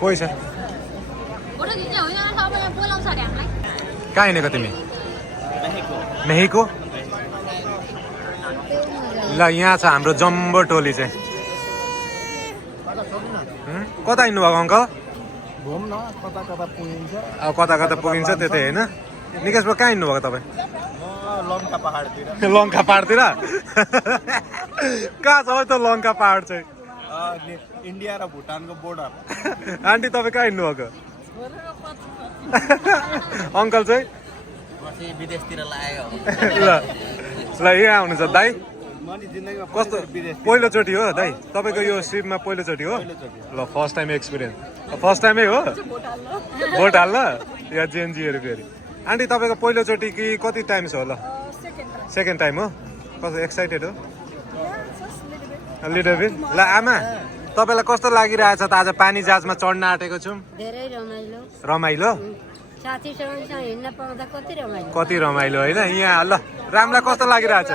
पैसा कहाँ हिँडेको तिमी मेहीको ल यहाँ छ हाम्रो जम्बो टोली चाहिँ कता हिँड्नु भएको अङ्कल अब कता कता पुगिन्छ त्यो त होइन निकेश भाइ कहाँ हिँड्नु भएको तपाईँ लङ्का पहाडतिर कहाँ छ त लङ्का पहाड चाहिँ इन्डिया र भुटानको बोर्डर आन्टी तपाईँ कहाँ हिँड्नु भएको अङ्कल चाहिँ विदेशतिर लाग्यो ल यहाँ आउनुहुन्छ दाइ कस्तो पहिलोचोटि हो दाइ तपाईँको यो सिपमा पहिलोचोटि हो ल फर्स्ट टाइम एक्सपिरियन्स फर्स्ट टाइमै हो भोट हाल्न या जेएनजीहरू फेरि आन्टी तपाईँको पहिलोचोटि कि कति टाइम छ होला सेकेन्ड टाइम हो कस्तो एक्साइटेड हो लिटल बिट ल आमा तपाईँलाई कस्तो लागिरहेछ त आज पानी जहाजमा चढ्न आँटेको छौँ धेरै रमाइलो रमाइलो साथीसँग हिँड्न पाउँदा कति रमाइलो होइन यहाँ ल रामलाई कस्तो लागिरहेछ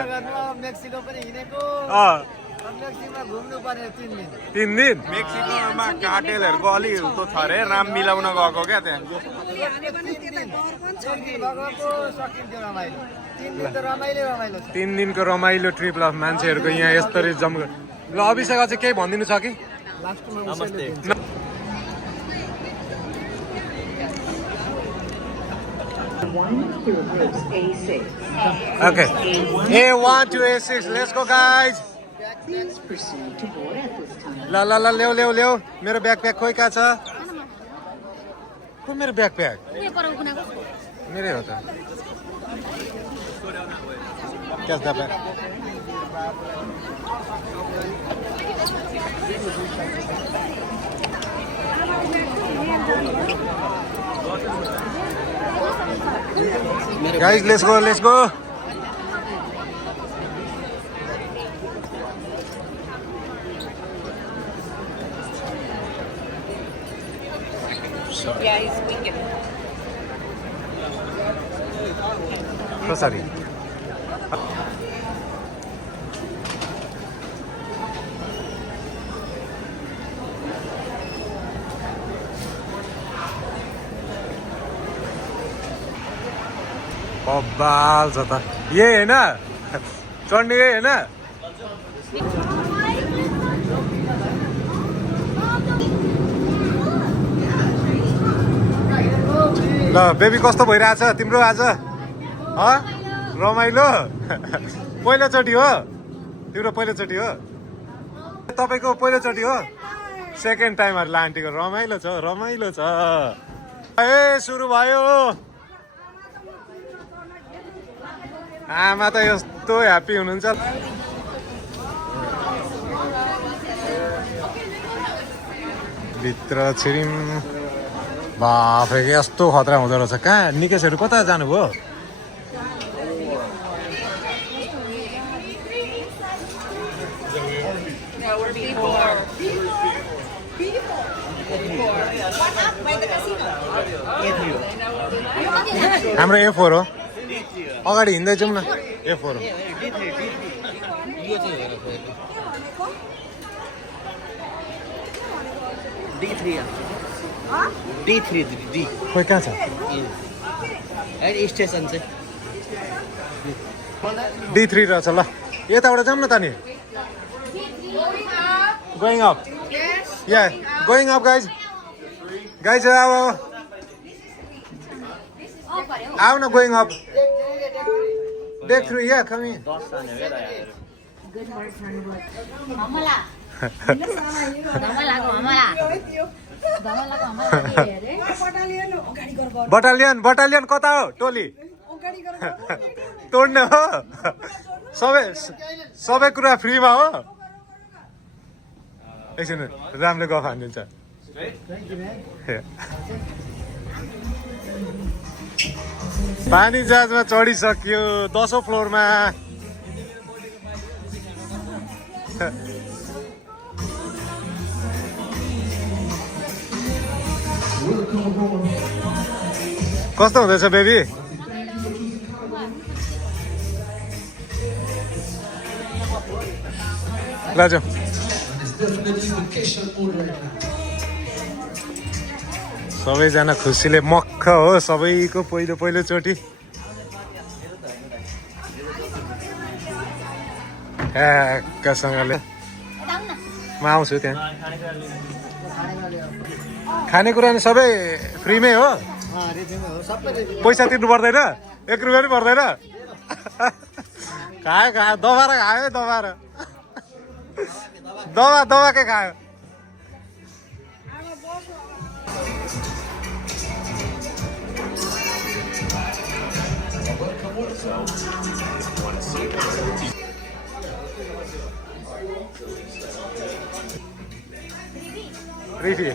मेक्सिको पनि हिँडेको मेक्सिकोमा घुम्नु पर्यो 3 दिन मेक्सिकोमा कार्टेलहरूको अलि उतो छ अरे राम मिलाउन गएको क्या त्यहाँ 3 दिनको रमाइलो ट्रिप ल मान्छेहरूको यहाँ यस्तरी जम ल अभिषेक अझै केही भनिदिनु छ कि नमस्ते Okay. A1 to A6. Let's go, guys. Please proceed to board at this time. La la la, leo. मेरो ब्याकप्याक खोइ कहाँ छ को मेरो ब्याकप्याक मेरै हो त क्या छ back Guys, let's go. Yeah, he's weakened. So sorry. बब्बाल छ त यही होइन चढ्ने यही होइन ल बेबी कस्तो भइरहेछ तिम्रो आज रमाइलो पहिलोचोटि हो तिम्रो पहिलोचोटि हो तपाईँको पहिलोचोटि हो सेकेन्ड टाइमहरू आन्टीको रमाइलो छ ए सुरु भयो आमा त यस्तो ह्याप्पी हुनुहुन्छ भित्र छिरिम बाफ्रे यस्तो खतरा हुँदो रहेछ कहाँ निकेशहरू कता जानुभयो हाम्रो A4 हो अगाडि हिँड्दै जाउँ न A4 हो D3 खोइ कहाँ छ स्टेसन चाहिँ D3 रहेछ ल यताबाट जाउँ न त नि गोइङ अप या गोइङ अप गाइज आऊ न going up Deck 3 yeah come in battalion कता हो टोली तोड्ने हो सबै कुरा फ्रीमा हो एकछिन रामले गफ हानिदिन्छ पानी जहाजमा चढिसक्यो 10औं फ्लोरमा कस्तो हुँदैछ बेबी ल जाऊ definitely vacation mode right now. सबैजना खुसीले मक्ख हो सबैको पहिलोचोटि ढ्याक्कसँगले म आउँछु त्यहाँ खानेकुरा नि सबै फ्रीमै हो पैसा तिर्नु पर्दैन 1 रुपियाँ पनि पर्दैन खायो दबाएर खायो दबाकै खायो रिफी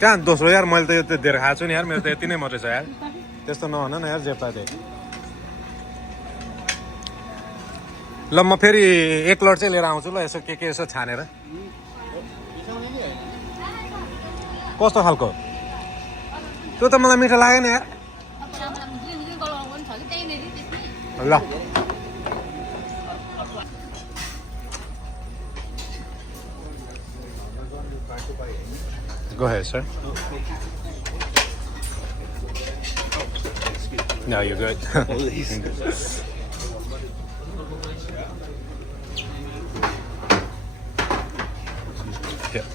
कहाँ दोस्रो यार मैले त यो त धेरै खाएको छु नि यार मेरो त यति नै मात्रै छ यार त्यस्तो नभन न यार जे पाए ल म फेरि 1 लट चाहिँ लिएर आउँछु ल यसो के यसो छानेर कस्तो खालको त्यो त मलाई मिठो लागेन यार ल Go ahead, sir. No, you're good. Yeah.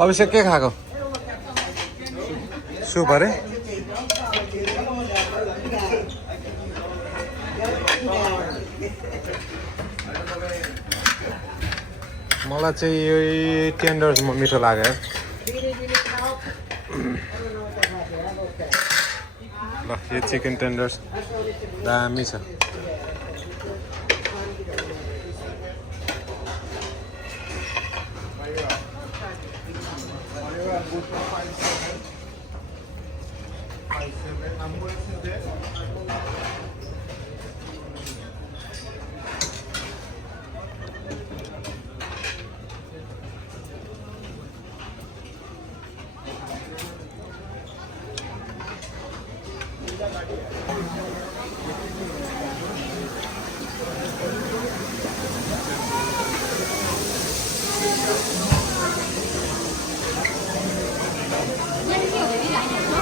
अभिषेक के खाएको सुप अरे मलाई चाहिँ यो टेन्डर्स मिठो लाग्यो ल यो चिकन टेन्डर्स दामी छ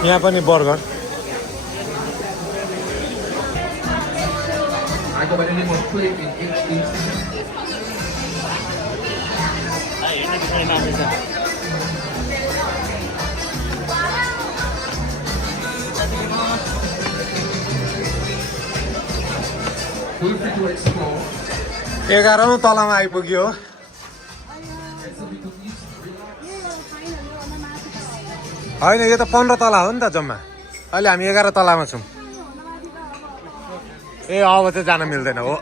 यहाँ पनि burger I go by the name of Flip in HD. Feel free to explore. 11औं तलामा आइपुग्यो होइन यो त 15 तला हो नि त जम्मा अहिले हामी 11 तलामा छौँ ए अब चाहिँ जान मिल्दैन हो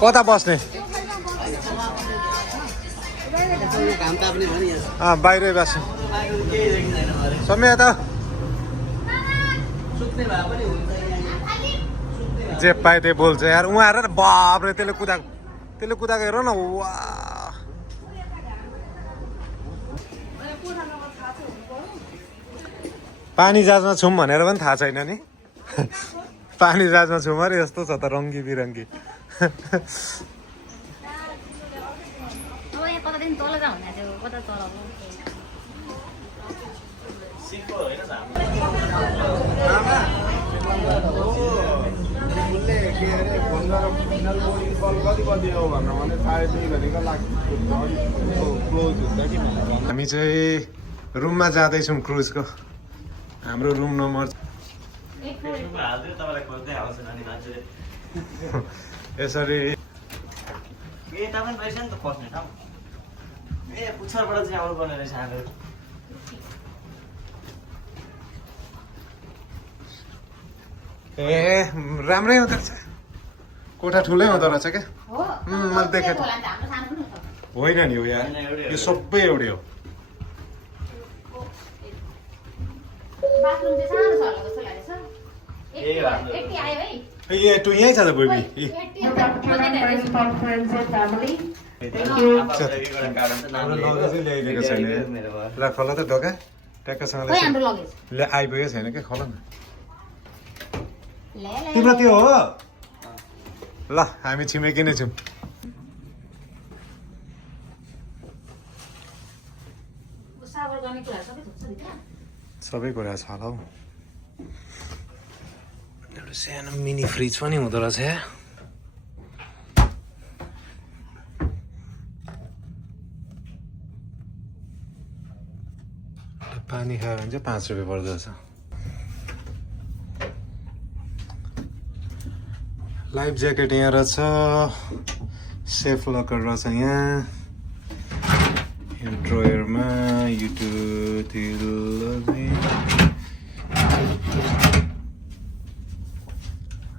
कता बस्ने बाहिरै बस्छ समय त जे पाए त्यही बोल्छ यार उहाँ हेर न बाबरे त्यसले कुदाएको हेर न वा पानी जहाजमा छौँ भनेर पनि थाहा छैन नि पानी जहाजमा छौँ अरे यस्तो छ त रङ्गी बिरङ्गी हामी चाहिँ रुममा जाँदैछौँ क्रुजको हाम्रो रुम नम्बर यसरी ए राम्रै हुँदो रहेछ कोठा ठुलै हुँदो रहेछ क्या मैले देखेँ होइन नि हो यार यो सबै एउटै हो बाथरुम चाहिँ सानो छ होला जस्तो लागेछ 80 आयो है ए टु यहीँ छ त बबी हाम्रो लगेजै ल्याइदिएको छैन ल खोल त ढोका ट्याक्कसँग ले आइपुगेको छैन क्या खोल न तिम्रो त्यो हो ल हामी छिमेकी नै छौँ सबै कुरा छ होला हौ एउटा सानो मिनी फ्रिज पनि हुँदो रहेछ पानी खायो भने चाहिँ 5 रुपियाँ पर्दो रहेछ लाइफ ज्याकेट यहाँ रहेछ सेफ लकर रहेछ यहाँ यो ड्रोयरमा युट्युब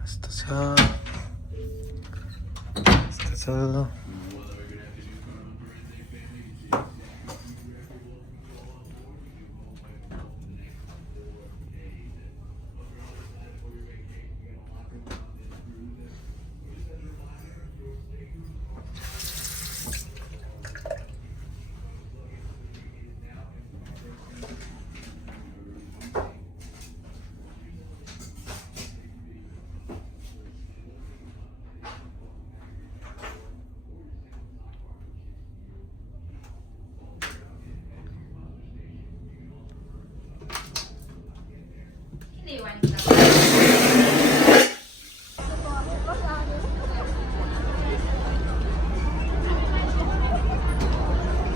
यस्तो छ यस्तो छ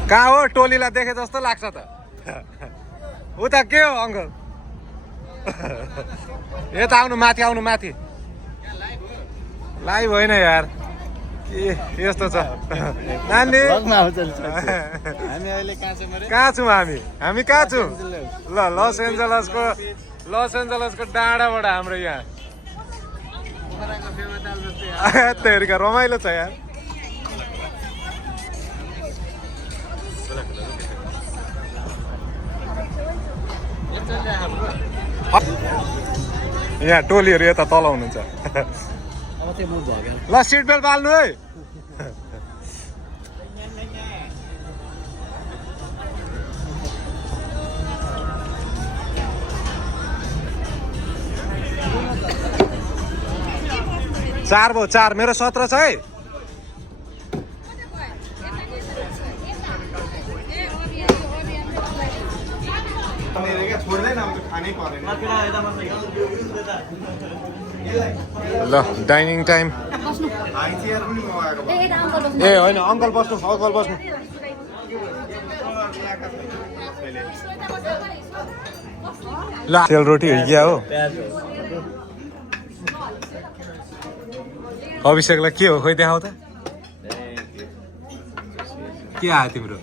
कहाँ हो टोलीलाई देखे जस्तो लाग्छ त उता के हो अङ्कल यता आउनु माथि लाइभ होइन यार के यस्तो छ नानी कहाँ छौँ हामी कहाँ छौँ ल लस एन्जलसको डाँडाबाट हाम्रो यहाँ तेरिका रमाइलो छ यार यहाँ टोलीहरू यता तल हुनुहुन्छ ल सिट बेल्ट बाल्नु है चार भयो 4 मेरो 17 छ है ल डाइनिङ टाइम ए होइन अङ्कल बस्नु ल तेल रोटी हो क्या हो अभिषेकलाई के हो खोइ देखाउ त के आयो तिम्रो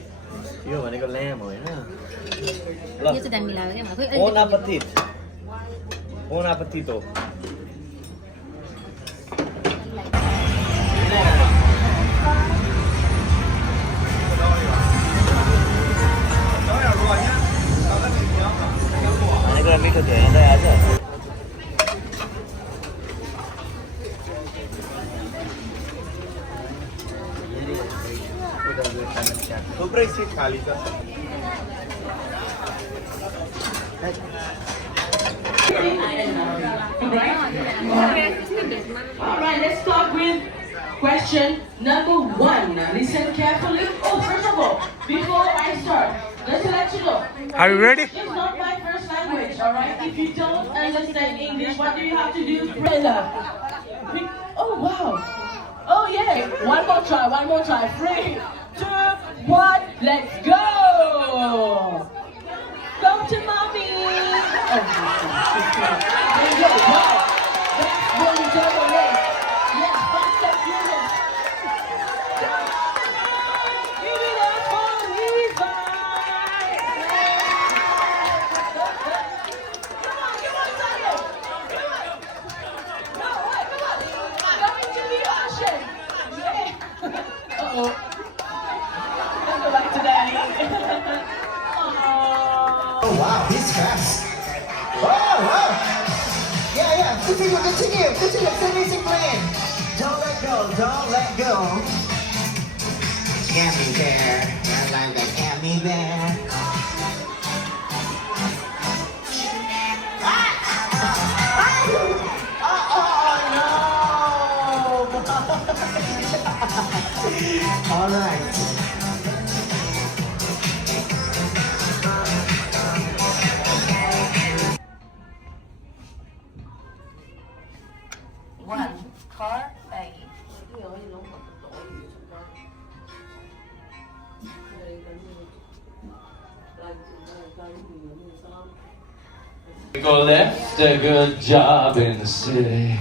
यो भनेको ल्याम होइन यो चाहिँ दामी लाग्यो क्या मलाई Bon appetito. भनेको मिठो थियो यहाँ त आज थुप्रै सिट खाली छ Alright, let's start with question number 1. Listen carefully. Oh, first of all, before I start, just to let you know. Are you ready? It's not my first language, alright? If you don't understand English, what do you have to do? Prela. Oh, wow. Oh, yeah. One more try. 3, 2, 1, let's go. Go to mommy. Oh, there you go. Oh wow, he's fast. Oh, wow. Yeah. Continue. Same music playing. Don't let go. Gummy bear. I like the gummy bear. All right. One car A. We go left a good job in the city.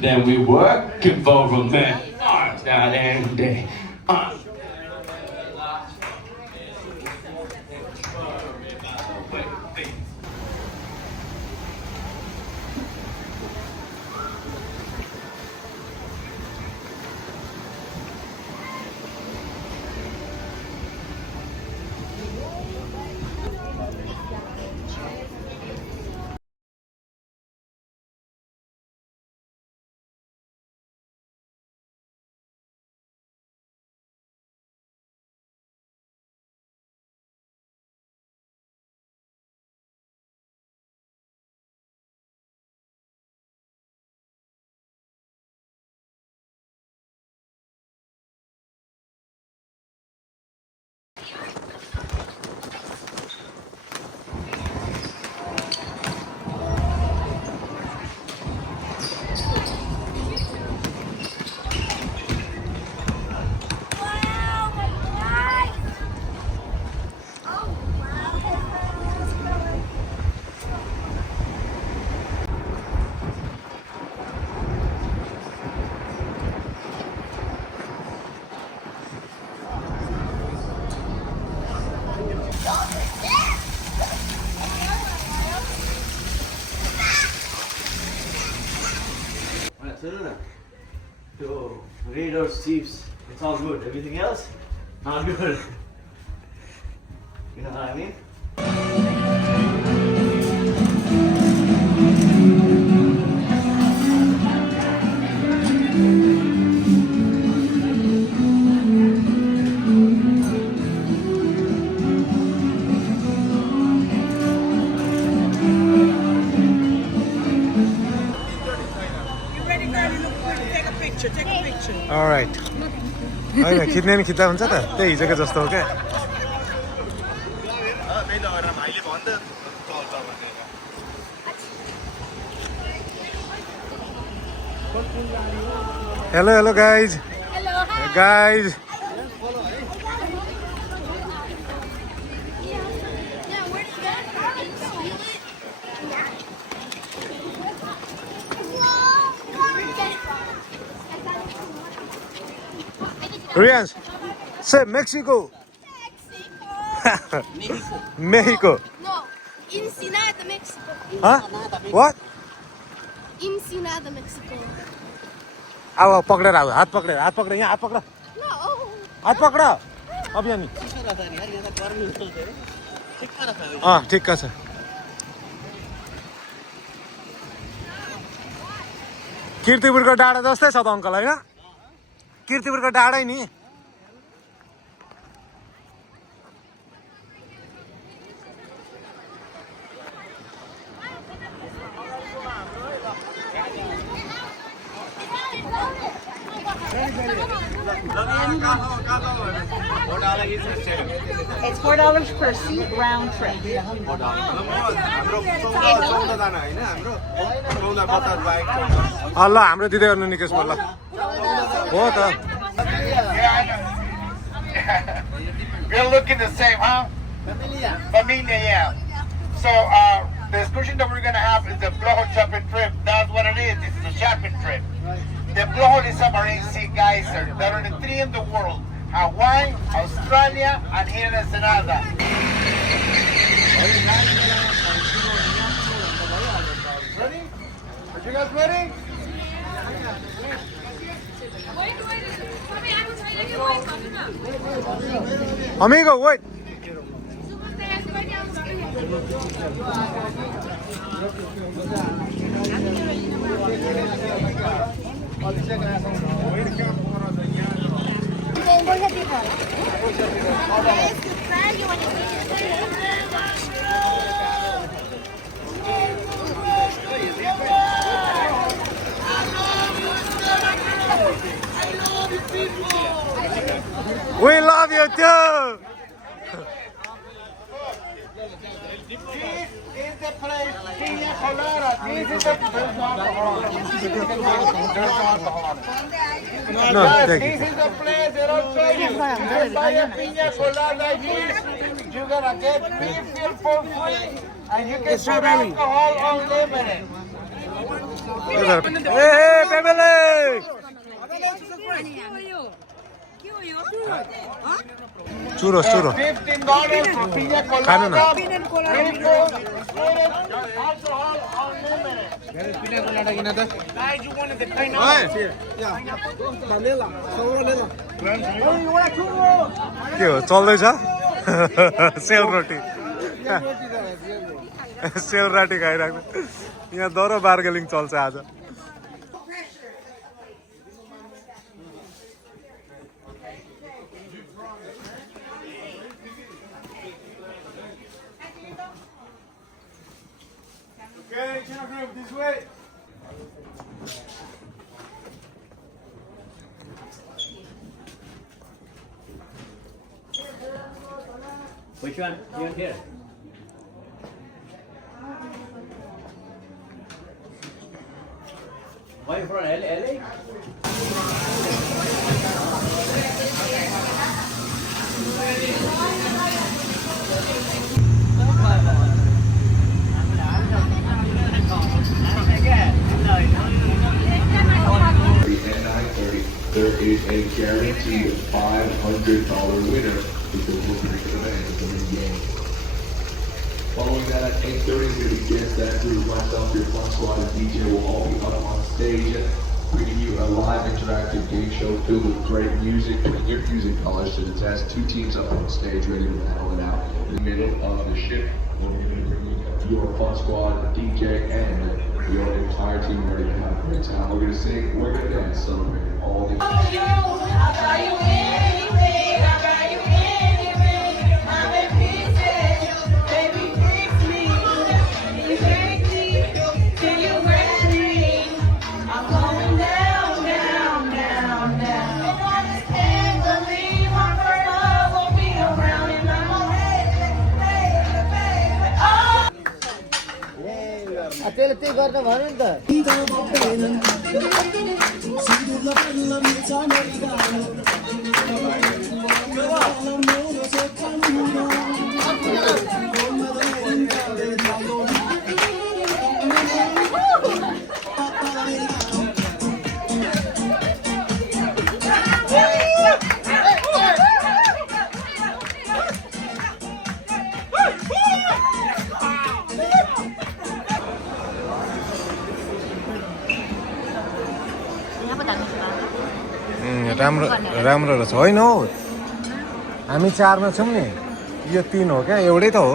Then we working for a man. Night and day. So, Raiders, Chiefs, it's all good. Everything else, not good. You know what I mean? Alright. होइन खिच्ने नि खिच्दा हुन्छ त त्यही हिजोको जस्तो हो क्या Hello guys. Guys. Rians, say Mexico. Mexico. No, Ensenada, Mexico. Huh? What? Ensenada, Mexico. अब पक्रेर आऊ हात पक्रेर यहाँ हात पक्र No. हात पक्र अभियानी ठिक्क छ कीर्तिपुरको डाँडा जस्तै छ त अङ्कल होइन कीर्तिपुरको डाँडै नि It's $4 per seat round trip. ल हाम्रो दिँदै गर्नु निकेश ल हो त We're looking the same, huh? Familia, yeah. So, the excursion that we're going to have is the Blojo shopping trip. That's what it is. It's a shopping trip. The Blojo is submarine sea geyser. There are the three in the world. Hawaii, Australia, and here in Ensenada. Ready? Are you guys ready? Amigo, wait. We love you too. This is the place, Pina Colada. This is the place. No, Guys, thank this you. is the place that I'll show you. You buy a Pina Colada here, you're gonna get beef filled for free, and you can put alcohol unlimited. Hey, family! Churros, churros. $15 for Pina खानु न। Colada. Alcohol unlimited. Guys, you wanted the kind of के हो चल्दैछ sale रोटी sale रोटी खाइराख्नु यहाँ दरो bargaining चल्छ आज Okay, group this way. Which one? You want here? Why you from LA? There is a guaranteed $500 winner who will look at the event of the main game. Following that at 8:30 is going to be Guess That Group. Myself, your Fun Squad, and DJ will all be up on stage, bringing you a live interactive game show filled with great music. Putting your music colors to the test. 2 teams up on stage ready to battle it out. In the middle of the ship, we're going to bring you your Fun Squad, DJ, and your entire team ready to have a great time. We're going to sing, we're going to dance, celebrating all the... त्यसले त्यही गर्न भन्यो नि त राम्रो राम्रो रहेछ होइन हौ हामी 4 मा छौँ नि यो 3 हो क्या एउटै त हो